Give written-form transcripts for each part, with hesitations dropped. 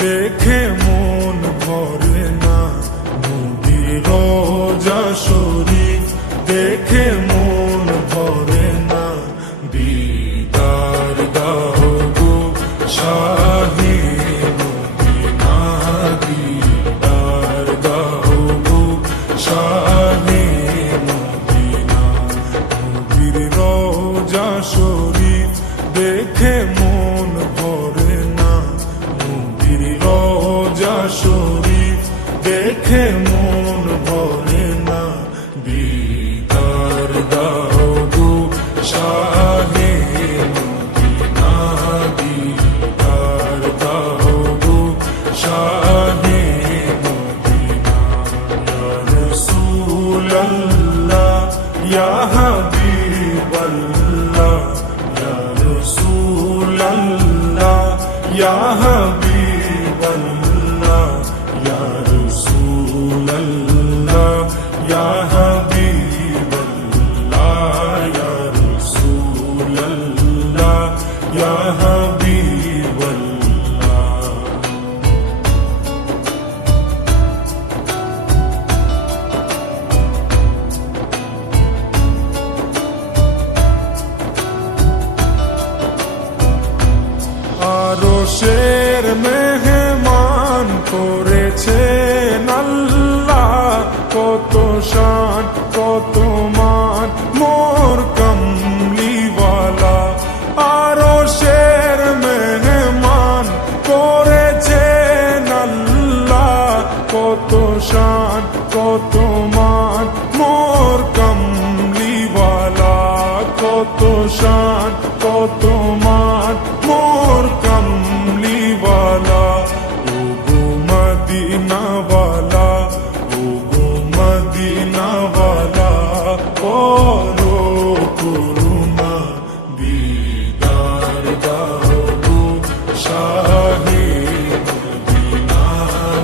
দেখে মন ভরে না, নবীর রওজা শরীফ দেখে মন ভরে না। দিদার দাও গো শাহে মদিনা, দিদার দাও গো শাহে মদিনা। নবীর রওজা শরীফ দেখে মন ভরে না, নবীর রওজা শরীফ দেখে মন ভরে না। দিদার দাও গো শাহে মদিনা, দিদার দাও গো শাহে মদিনা। ইয়া রাসূলাল্লাহ ইয়া হাবিবাল্লাহ, ইয়া রাসূলাল্লাহ ইয়া হাবিবাল্লাহ, ইয়া রাসূলাল্লাহ ইয়া হাবিবাল্লাহ, ইয়া রাসূলাল্লাহ ইয়া হাবিবাল্লাহ। আরশের মেহমান করেছেন আল্লাহ, কত শান কত মান মোর কমলিওয়ালা। আরশের মেহমান করেছেন আল্লাহ, কত শান কত মান মোর কমলিওয়ালা, কত শান কত মান মোর কমলিওয়ালা। ও গো মদিনাওয়ালা, ও গো মদিনাওয়ালা, করো করুণা। দিদার দাও গো শাহে মদিনা,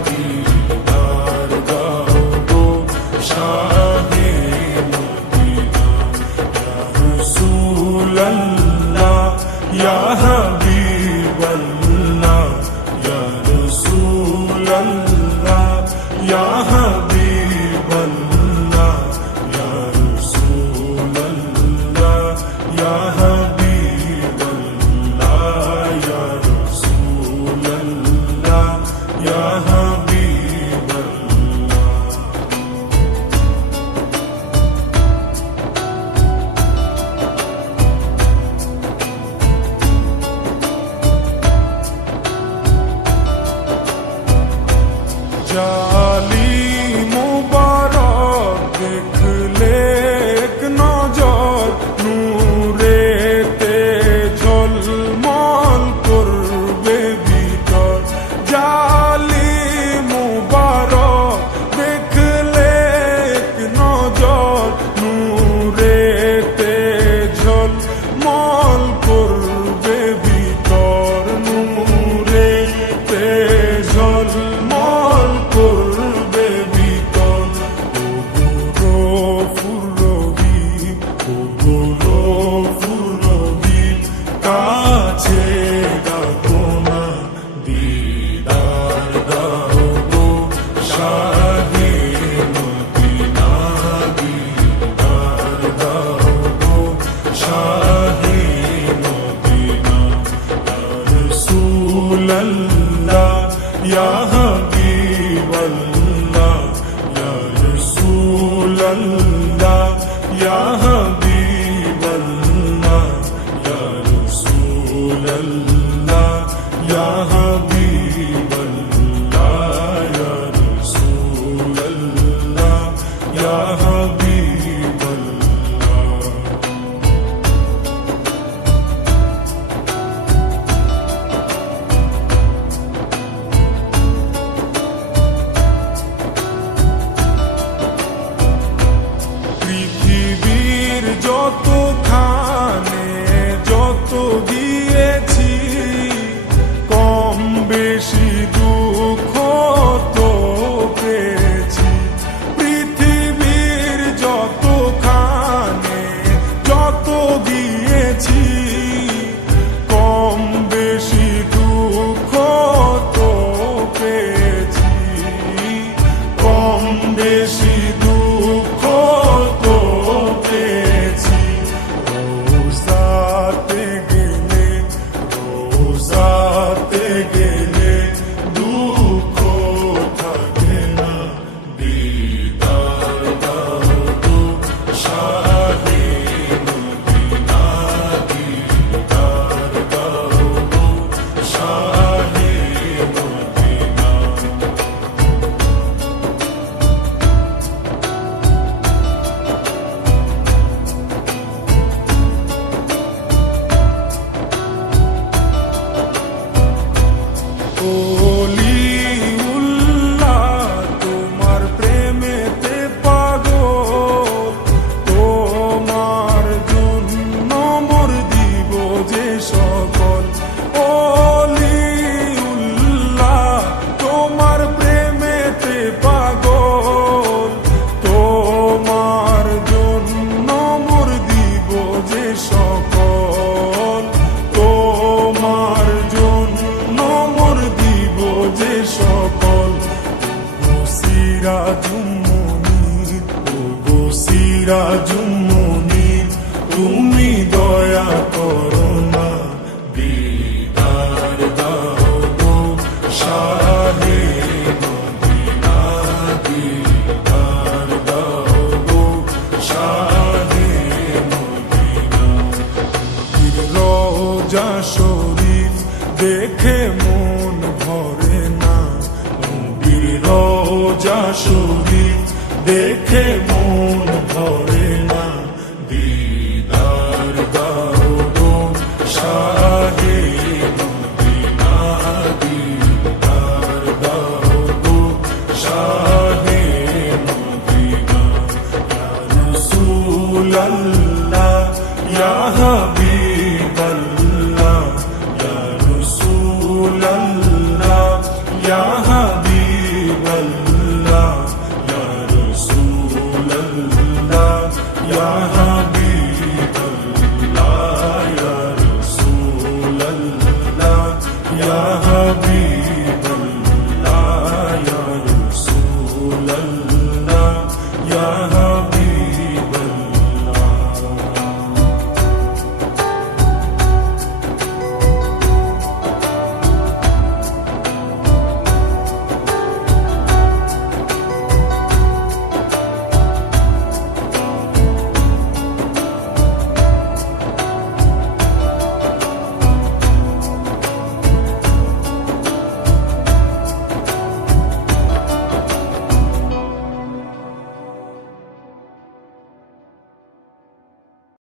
দিদার দাও গো শাহে মদিনা। ইয়া রাসূলাল্লাহ ইয়া হাবিবাল্লাহ, ইয়া রাসূলাল্লাহ ইয়া হাবিবাল্লাহ, ইয়া রাসূলাল্লাহ ইয়া হাবিবাল্লাহ, ইয়া রাসূলাল্লাহ ইয়া হাবিবাল্লাহ। জালি মুবারক দেখলে এক নজর, নূরেতে ঝলমল করবে ভিতর। জালি মুবারক দেখলে এক নজর, নূরেতে ঝলমল করবে ভিতর, নূরেতে ঝলমল করবে ভিতর। ও গো রফুর-রহিম, ও গো রফুর-রহিম, কাছে ডাকো না। দিদার দাও গো শাহে মদিনা, দিদার দাও গো শাহে মদিনা। ইয়া রাসূলাল্লাহ ইয়া হাবিবাল্লাহ, ইয়া রাসূলাল্লাহ ইয়া হাবিবাল্লাহ, ইয়া রাসূলাল্লাহ ইয়া হাবিবাল্লাহ, ইয়া রাসূলাল্লাহ ইয়া হাবিবাল্লাহ। পৃথিবীর যতখানে যত গিয়েছি, কম অলিউল্লাহ তোমার প্রেমেতে পাগল, তোমার জন্য মোর দিব যে সকল। অলিউল্লাহ তোমার প্রেমেতে পাগল, তোমার জন্য মোর দিব যে সকল, তোমার জন্য মোর দিব যে সকল। সিরাজুম মুনির তুমি দয়া করো না, দিদার দাও গো শাহে মদিনা, দিদার দাও গো শাহে মদিনা। রোজা শরীফ দেখে মন ভরে না, রোজা শরীফ দেখে মন ভরে না, দিদার দাও গো শাহে মদিনা, দিদার দাও গো শাহে মদিনা। ইয়া রাসূলাল্লাহ ইয়া হাবিবাল্লাহ, ইয়া রাসূলাল্লাহ ইয়া